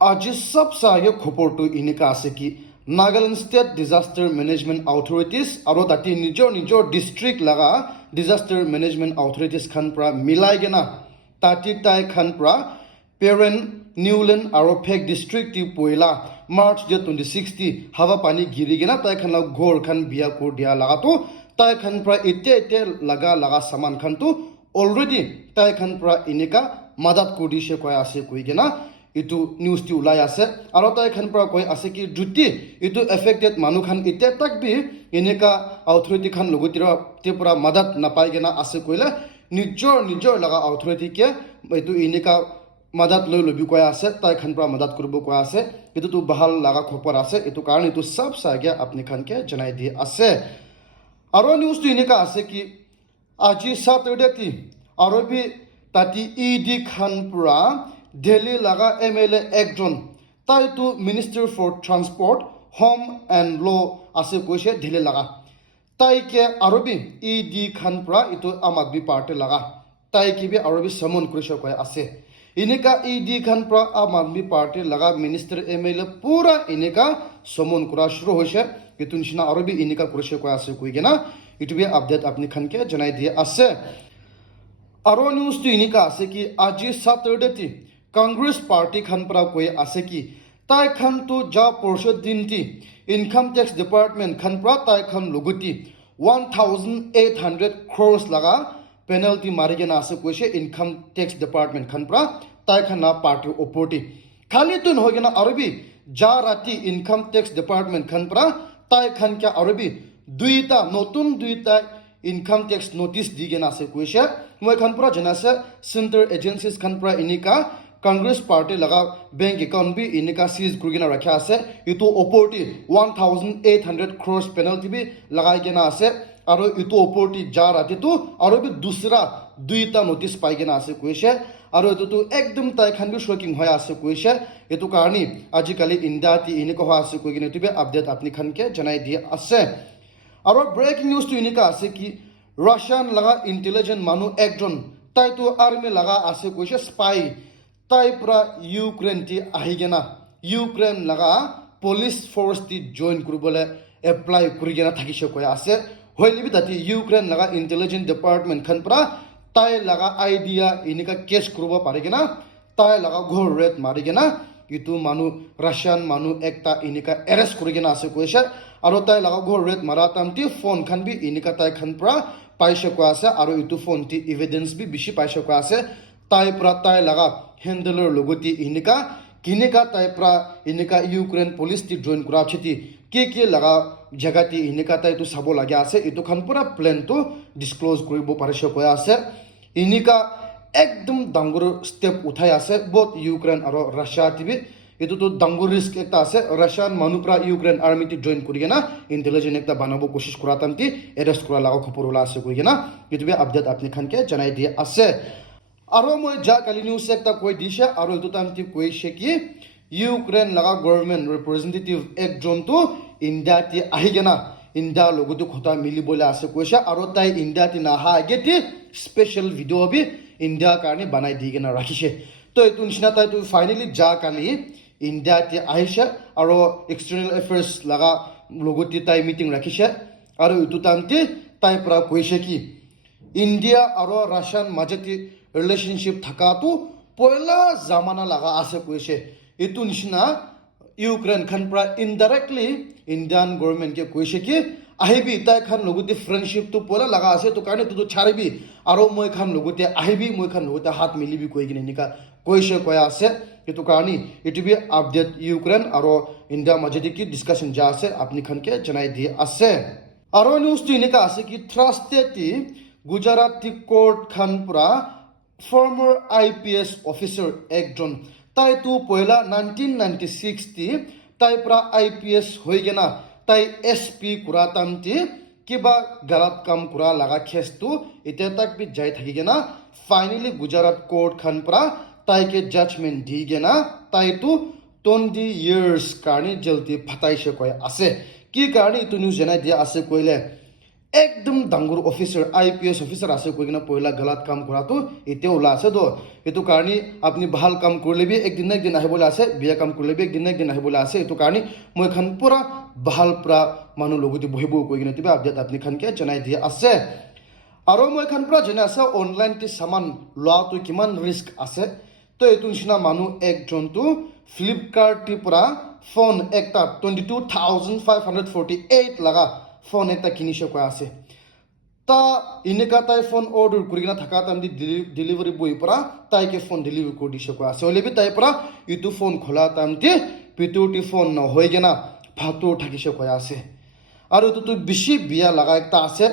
আজি सबसे खबरটো এনেকা আছে কি Nagaland state disaster management authorities আৰু তাতে নিজৰ ডিষ্ট্ৰিক্ট লগা ডিজাষ্টাৰ মেনেজমেণ্ট অথৰিটিজ খান পৰা মিলাই কেনা তাতে তাই খান পৰা পেৰেণ্ট নিউলেণ্ড আৰু ফেক ডিষ্ট্ৰিক্ট টি পইলা মাৰ্চ 26 হাৱা পানী গিৰি কেনা তাই খান ঘৰ খান বিয়া কৰি দিয়া লগাটো তাই খান পৰা এতিয়া লগা সামান খানটো অলৰেডি তাই খান পৰা এনেকা মাদাত কৰি দিছে কৈ আছে কৈ কেনা ইটো নিউজ টি ওলাই আছে আৰু তাই খান পৰা কৈ আছে কি যদি ইটো এফেক্টেড মানুহ খান এতিয়া তাক বি এনেকা অথৰিটি খান লগতে পৰা মাদাত নাপাই কেনা আছে কৈলে নিজৰ লগা অথৰিটি কে এইটো এনেকা মাদাত লৈ লবি কৈ আছে তাই খান পৰা মাদাত কৰিব কৈ আছে এইটো ভাল লগা খবৰ আছে এইটো কাৰণ এইটো সব চাগে আপুনি খানকে জনাই দি আছে আৰু নিউজটো এনেকা আছে কি আজি Saturday আৰু বি তাতি ইডি খান পৰা দিল্লী লগা MLA একজন তাইতো minister for transport home and law আছে কৈছে দিল্লী লগা তাইকে আৰু বি ইডি খান পৰা এইটো আম আদমি পাৰ্টি লগা তাইকে বি আৰু বি সমন কৰিছে কৈ আছে এনেকা ইডি খান পৰা আম আদমি পাৰ্টি লগা মিনিষ্টাৰ MLA পুৰা এনেকা সমন কৰা শুৰু হৈছে এইটো নিচিনা আৰু বি এনেকা কৰিছে কৈ আছে কৈ কিনা এইটো বি আপডেট আপুনি খানকে জনাই দিয়ে আছে আৰু নিউজটো এনেকা আছে কি আজি Saturday কংগ্ৰেছ পাৰ্টি খান পৰা কৈ আছে কি তাই খান তো যা পৰিষদ দিনটি ইনকাম টেক্স ডিপাৰ্টমেণ্ট খান পৰা তাই খান লগতি 1800 crores লগা পেনাল্টি মাৰি কেনা আছে কৈছে ইনকাম টেক্স ডিপাৰ্টমেণ্ট খান পৰা তাই খান না পাৰ্টিৰ ওপৰতি খালি তো নহয় কেনা আৰু বি যা ৰাতি ইনকাম টেক্স ডিপাৰ্টমেণ্ট খান পৰা তাই খান কে আৰু বি নতুন দুইটা ইনকাম টেক্স নোটিছ দি কেনা আছে কৈছে মই খান পৰা জনাছে চেণ্টাৰ এজেঞ্চিজ খান পৰা এনেকা কংগ্ৰেছ পাৰ্টি লগা বেংক একাউণ্ট বি এনেকা সিজ কৰি কেনা ৰাখা আছে ইটো ওপৰতি 1800 crores পেনাল্টি বি লগাই কেনা আছে আৰু ইটো ওপৰতি যা ৰাতিটো আৰু বি দুইটা নোটিছ পাই কেনা আছে কৈছে আৰু এইটো একদম তাই খান বি শকিং হৈ আছে কৈছে এইটো কাৰণে আজিকালি ইণ্ডিয়াতি এনেকা হৈ আছে কৈ কিনে এইটো বি আপডেট আপুনি খানকে জনাই দি আছে আৰু ব্ৰেকিং নিউজটো এনেকা আছে কি ৰাছিয়ান লগা ইণ্টেলিজেন্ট মানুহ একজন তাইতো আৰ্মি লগা আছে কৈছে স্পাই তাই পৰা ইউক্ৰেইন টি আহি কেনা ইউক্ৰেইন লগা পুলিচ ফ'ৰ্চ টি জইন কৰিবলৈ এপ্লাই কৰি কেনা থাকিছে কৈ আছে হয়লিবি তাতে ইউক্ৰেইন লগা ইণ্টেলিজেন্ট ডিপাৰ্টমেণ্ট খান পৰা তাই লগা আইডিয়া এনেকা কেছ কৰিব পাৰি কেনা তাই লগা ঘৰ ৰেড মাৰি কেনা ইটো মানুহ ৰাছিয়ান মানুহ একটা এনেকা এৰেষ্ট কৰি কেনা আছে কৈছে আৰু তাই লগা ঘৰ ৰেড মাৰা তামটি ফোন খান বি এনেকা তাই খান পৰা পাইছে কৈ আছে আৰু ইটো ফোন টি এভিডেন্স বি বেছি পাইছে কৈ আছে তাই পৰা তাই লগা হেণ্ডেলৰ লগতি এনেকা তাই পৰা এনেকা ইউক্ৰেইন পুলিচ টি জইন কৰা চিটি কি লগা জেগাটি এনেকা তাইতো চাব লাগে আছে এইটো খান পুৰা প্লেনটো ডিছক্ল'জ কৰিব পাৰিছে কৈ আছে এনেকা একদম ডাঙৰ ষ্টেপ উঠাই আছে বহুত ইউক্ৰেইন আৰু ৰাছিয়া টিভি এইটোতো ডাঙৰ ৰিস্ক একটা আছে ৰাছিয়ান মানুহ পৰা ইউক্ৰেইন আৰ্মি টি জইন কৰি কেনা ইণ্টেলিজেন্ট একটা বানাব কোচিছ কৰা তামটি এৰেষ্ট কৰা লগা খবৰ ওলা আছে কৈ কেনা এইটো আপডেট আপুনি খানকে জনাই দিয়ে আছে আৰু মই যা কালি নিউজ একটা কৈ দিছে আৰু এইটো তামটি কৈছে কি ইউক্ৰেইন লগা গভৰ্ণমেণ্ট ৰিপ্ৰেজেণ্টেটিভ একজনটো ইণ্ডিয়াতি আহি কেনা ইণ্ডিয়াৰ লগতো কথা মিলিবলৈ আছে কৈছে আৰু তাই ইণ্ডিয়াতি নাহা আগেতি স্পেচিয়েল ভিডিঅ' বি ইণ্ডিয়াৰ কাৰণে বনাই দি কেনা ৰাখিছে তো এইটো নিচিনা তাইতো ফাইনেলি যা কালি ইণ্ডিয়াতি আহিছে আৰু এক্সটাৰ্নেল এফেয়াৰ্ছ লগা লগতে তাই মিটিং ৰাখিছে আৰু এইটো তামটি তাই পৰা কৈছে কি ইণ্ডিয়া আৰু ৰাছিয়ান মাজতে ৰিলেশ্যনশ্বিপ থকাটো পইলা জামানা লগা আছে কৈছে এইটো নিচিনা ইউক্ৰেইন খান পৰা ইনডাইৰেক্টলি ইণ্ডিয়ান গভৰ্ণমেণ্টকে কৈছে কি আহিবি তাই খান লগতে ফ্ৰেণ্ডশ্বিপটো পইলা লগা আছে তো কাৰণে তোতো ছাড়িবি আৰু মই খান লগতে আহিবি মই খান লগতে হাত মিলিবি কৈ কিনে এনেকা কৈ আছে এইটো কাৰণে এইটো বি আপডেট ইউক্ৰেইন আৰু ইণ্ডিয়াৰ মাজতে কি ডিছকাশ্যন যা আছে আপুনি খানকে জনাই দি আছে আৰু নিউজটো এনেকা আছে কি থ্ৰাছডেটি গুজৰাটী কোৰ্ট খান পৰা ফৰ্মাৰ IPS অফিচাৰ একজন তাইতো পইলা 1996 তাই পৰা IPS হৈ কেনা তাই SP কৰা তামটি কিবা গালাত কাম কৰা লগা খেসটো এতিয়া তাক বি যাই থাকি কেনা ফাইনেলি গুজৰাট কোৰ্ট খান পৰা তাইকে জাজমেণ্ট দি কেনা তাইতো 20 years কাৰণে জেলটি ফাটাইছে কৈ আছে কি কাৰণে এইটো নিউজ জনাই দিয়া আছে কৈলে একদম ডাঙৰ অফিচাৰ IPS অফিচাৰ আছে কৈ কিনে পহিলা গলত কাম কৰাটো এতিয়া ওলা আছে তো এইটো কাৰণে আপুনি ভাল কাম কৰিলে একদিন না একদিন আহিবলৈ আছে বিয়া কাম কৰিলে একদিন না একদিন আহিবলৈ আছে এইটো কাৰণে মই খান পুৰা ভাল পুৰা মানুহ লগতে বহিব কৈ কিনে তিবা আপডেট আপুনি খানকে জনাই দিয়া আছে আৰু মই খান পুৰা জনাই আছে অনলাইন টি সামান লোৱাটো কিমান ৰিস্ক আছে তো এইটো নিচিনা মানুহ একজনটো ফ্লিপকাৰ্ট টি পুৰা ফোন একটা 22,548 লাগা ফোন একটা কিনিছে কৈ আছে তা এনেকা তাই ফোন অর্ডার কৰি কিনা থাকা তাম দি ডেলিভাৰি বই পৰা তাইকে ফোন ডেলিভাৰি কৰি দিছে কৈ আছে হলেবি তাই পৰা ইটো ফোন খোলা তাম দি পিটুটি ফোন নহয় কিনা ফাটো থাকিছে কৈ আছে আৰু তো বেছি বিয়া লাগা একটা আছে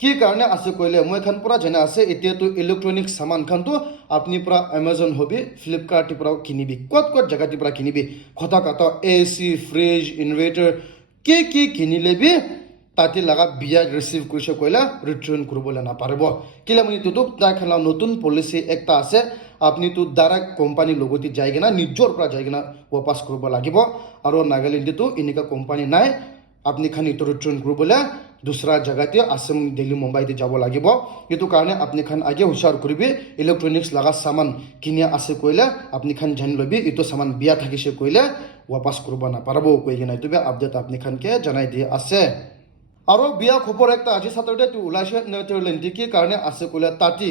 কি কাৰণে আছে কইলে মই খান পৰা জানা আছে এতিয়া তো ইলেক্ট্ৰনিক সামান খান তো আপনি পৰা Amazon হবি ফ্লিপকাৰ্ট পৰা কিনিবি কত কত জায়গা তি পৰা কিনিবি কথা কথা AC ফ্ৰিজ ইনভাৰ্টাৰ কি কিনিলেবি তাতে লাগা বিয়া ৰিসিভ কৰিছে কইলা ৰিটাৰ্ণ কৰিবলৈ না পাৰিব কিলা মানে তো তাই খালা নতুন পলিসি একটা আছে আপনি তো ডাইরেক্ট কোম্পানি লগতি যায়গে না নিজৰ পৰা যায়গে না ওয়াপাস কৰিব লাগিব আৰু নাগালেণ্ডে তো এনেকা কোম্পানি নাই আপনি খান ইটো ৰিটাৰ্ন কৰিবলৈ दूसरा जगहते असम दिल्ली मुंबई ते যাব লাগিব এটো কাৰণে আপনি খান আগে হুশাৰ কৰিবি ইলেক্ট্ৰনিক্স লাগা সামান কিনিয়া আছে কইলে আপনি খান জানি লবি ইটো সামান বিয়া থাকিছে কইলে ওয়াপাস কৰিব না পাৰবো কই কিনা ইটো আপডেট আপনি খানকে জানাই দি আছে আৰু বিয়া খবৰ একটা আজি সাটাৰডে তো উলাইছে নেদাৰল্যান্ড কি কাৰণে আছে কইলে তাতি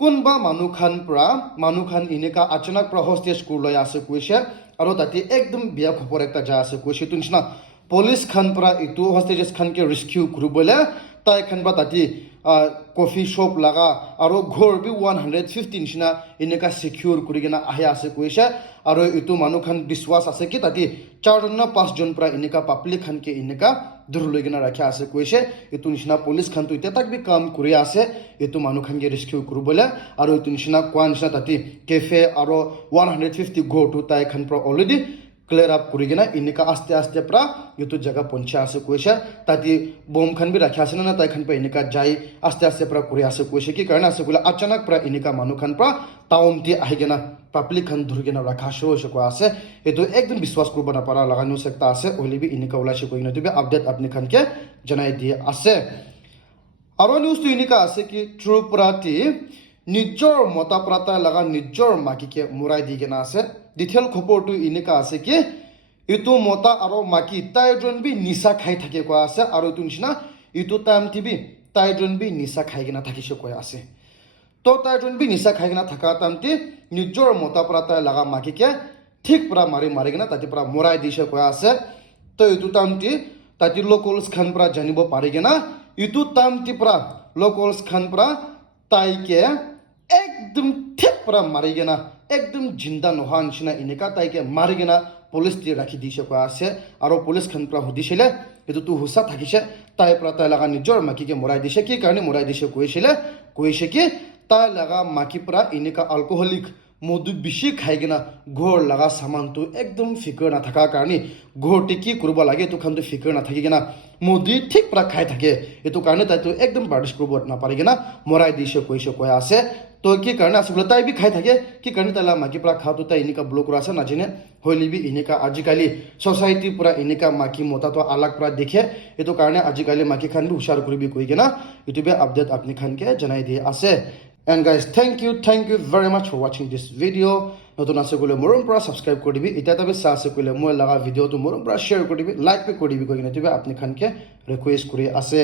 কোনবা মানুহ খান এনেকা আচানক পৰা হোস্টেজ কৰলৈ আছে কৈছে আৰু তাতি একদম বিয়া খবৰ একটা যা আছে কৈছে তো নিচিনা পুলিশ খান পৰা ইটো হোস্টেজেস খান কে ৰেস্কিউ কৰবলে তাই খান বা তাতি কফি শপ লাগা আৰু ঘৰ বি 115 নিচিনা এনেকা সিকিউৰ কৰি কিনা আহে আছে কৈছে আৰু ইটো মানুহ খান বিশ্বাস আছে কি তাতি 4 না 5 জন পৰা এনেকা পাব্লিক খান কে এনেকা দূৰ লৈ কিনা ৰাখা আছে কৈছে ইটো নিচিনা পুলিশ খান তো এতিয়া তাক বি কাম কৰি আছে ইটো মানুহ খান কে ৰেস্কিউ কৰবলে আৰু ইটো নিচিনা কোৱা নিচিনা তাতি কেফে আৰু 150 গো টু তাই খান পৰা অলৰেডি क्लियर अप करी ना इनका आस्ते आस्ते प्रा युतो जगह पहुंचा आसे कोइसे ताति बम खन भी रखा आसे ना ताइ खन पे इनका जाई आस्ते आस्ते प्रा करी आसे कोइसे की कारण आसे बोला अचानक प्रा इनका मानु खन प्रा टाउन ती आइगेना पब्लिक खन धुरगेना रखा शो को आसे एतो एकदम विश्वास करबो ना पारा लगानु सकता आसे ओली भी इनका उलासे कोइ न तिबे अपडेट अपने खन के जनाई दिए आसे आरो न्यूज तो इनका आसे कि ट्रू प्राती নিজৰ মতা প্ৰাতা লাগা নিজৰ মাকিকে মুৰাই দি কেনা আছে ডিটেইল খবৰটো এনেকা আছে কি ইটো মতা আৰু মাকি তাইজন বি নিচা খাই থাকে কোৱা আছে আৰু ইটো নিচিনা ইটো টাইম টিভি তাইজন বি নিচা খাই কেনা থাকিছে কোৱা আছে তো তাইজন বি নিচা খাই কেনা থাকা টাইমটি নিজৰ মতা প্ৰাতা লাগা মাকিকে ঠিক পৰা মাৰি কেনা তাতে পৰা মুৰাই দিছে কোৱা আছে তো ইটো টাইমটি তাতে লোকলস খান পৰা জানিব পাৰি কেনা ইটো টাইমটি পৰা লোকলস খান পৰা তাইকে एकदम ठीक পৰা মাৰি গেনা একদম জিন্দা নহা নিচিনা এনেকা তাইকে মাৰি গেনা পুলিশ দি ৰাখি দিছে কোৱা আছে আৰু পুলিশ খান পৰা সুধিছিলে এটো তো হুসা থাকিছে তাই পৰা তাই লাগা নিজৰ মাকিকে মৰাই দিছে কি কাৰণে মৰাই দিছে কৈছে কি তাই লাগা মাকি পৰা এনেকা অ্যালকোহলিক মধু বেছি খাই গেনা ঘৰ লাগা সামানটো একদম ফিকৰ না থাকা কাৰণে ঘৰটি কি কৰিব লাগে তো খানটো ফিকৰ না থাকি গেনা মধু ঠিক পৰা খাই থাকে এটো কাৰণে তাইটো একদম বাৰ্ডিশ কৰিব না পাৰি গেনা মৰাই দিছে কৈছে কৈ আছে তো কি কাৰণে আছে বলে তাই বি খাই থাকে কি কাৰণে তালা মাকি পৰা খাটো তাই এনেকা ব্লক কৰা আছে নাজিনে হইলি বি এনেকা আজিকালি সোসাইটি পুৰা এনেকা মাকি মতা তো আলাগ পৰা দেখে এটো কাৰণে আজিকালি মাকি খান বি হুশাৰ কৰিবি কৈ গেনা ইউটিউবে আপডেট আপনি খানকে জনাই দিয়ে আছে And guys, thank you very much for watching this video. নতুন আছে কইলে মৰম পৰা সাবস্ক্ৰাইব কৰি দিবি এটা তবে আছে কইলে মই লাগা ভিডিওটো মৰম পৰা শেয়াৰ কৰি দিবি লাইক কৰি দিবি কই কিনে আপনি খানকে ৰিকোয়েস্ট কৰি আছে